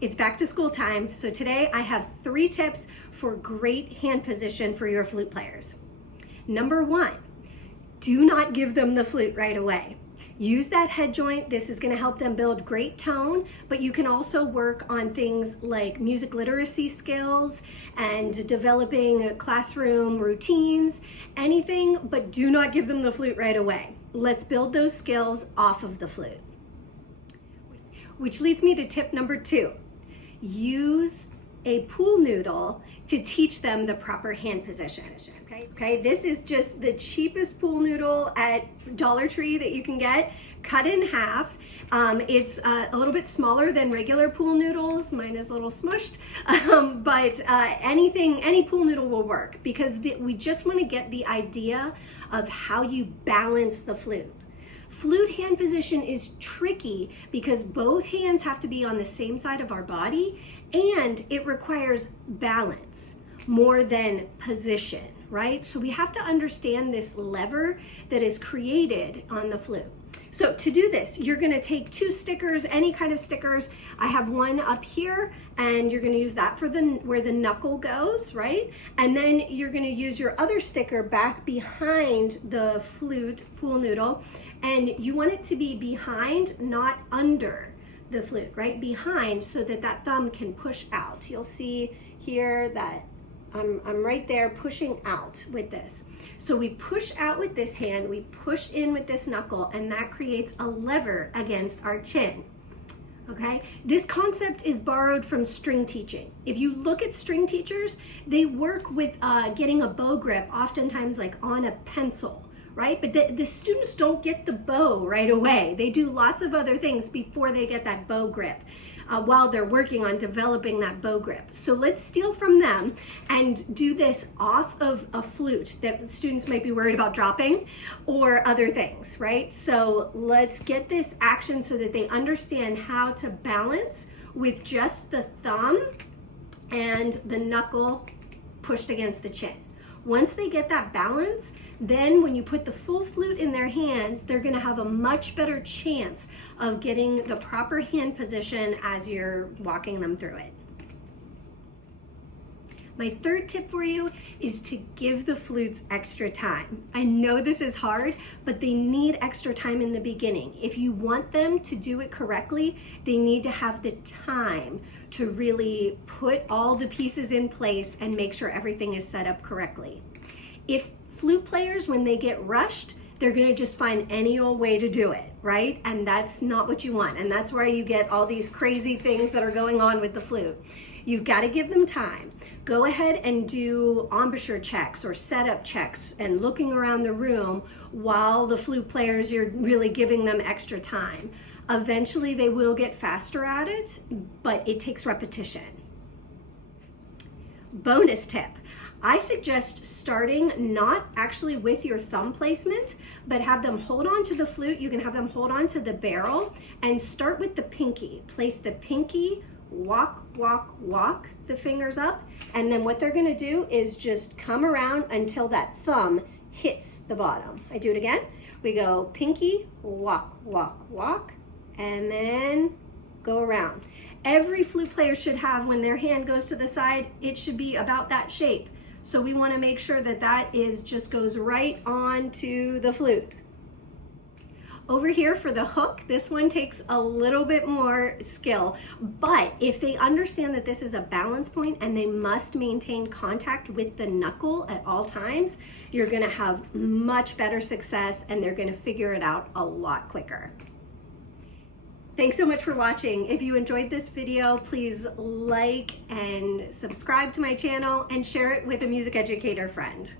It's back to school time, so today I have 3 tips for great hand position for your flute players. Number 1, do not give them the flute right away. Use that head joint. This is going to help them build great tone, but you can also work on things like music literacy skills and developing classroom routines, anything, but do not give them the flute right away. Let's build those skills off of the flute. Which leads me to tip number 2. Use a pool noodle to teach them the proper hand position. Okay, this is just the cheapest pool noodle at Dollar Tree that you can get, cut in half. It's a little bit smaller than regular pool noodles. Mine is a little smushed, but any pool noodle will work because we just want to get the idea of how you balance the flute. Flute hand position is tricky because both hands have to be on the same side of our body, and it requires balance more than position, right? So we have to understand this lever that is created on the flute. So to do this, you're gonna take 2 stickers, any kind of stickers. I have one up here, and you're gonna use that for where the knuckle goes, right? And then you're gonna use your other sticker back behind the flute pool noodle, and you want it to be behind, not under the flute, right? Behind, so that that thumb can push out. You'll see here that I'm right there pushing out with this. So we push out with this hand, we push in with this knuckle, and that creates a lever against our chin. Okay, this concept is borrowed from string teaching. If you look at string teachers, they work with getting a bow grip, oftentimes like on a pencil, right? But the students don't get the bow right away. They do lots of other things before they get that bow grip. While they're working on developing that bow grip. So let's steal from them and do this off of a flute that students might be worried about dropping or other things, right? So let's get this action so that they understand how to balance with just the thumb and the knuckle pushed against the chin. Once they get that balance, then when you put the full flute in their hands, they're gonna have a much better chance of getting the proper hand position as you're walking them through it. My 3rd tip for you is to give the flutes extra time. I know this is hard, but they need extra time in the beginning. If you want them to do it correctly, they need to have the time to really put all the pieces in place and make sure everything is set up correctly. If flute players, when they get rushed, they're gonna just find any old way to do it, right? And that's not what you want. And that's where you get all these crazy things that are going on with the flute. You've gotta give them time. Go ahead and do embouchure checks or setup checks and looking around the room while the flute players, you're really giving them extra time. Eventually they will get faster at it, but it takes repetition. Bonus tip. I suggest starting not actually with your thumb placement, but have them hold on to the flute. You can have them hold on to the barrel and start with the pinky. Place the pinky, walk, walk, walk the fingers up. And then what they're gonna do is just come around until that thumb hits the bottom. I do it again. We go pinky, walk, walk, walk, and then go around. Every flute player should have, when their hand goes to the side, it should be about that shape. So we want to make sure that that just goes right onto the flute. Over here for the hook, this one takes a little bit more skill, but if they understand that this is a balance point and they must maintain contact with the knuckle at all times, you're going to have much better success and they're going to figure it out a lot quicker. Thanks so much for watching. If you enjoyed this video, please like and subscribe to my channel and share it with a music educator friend.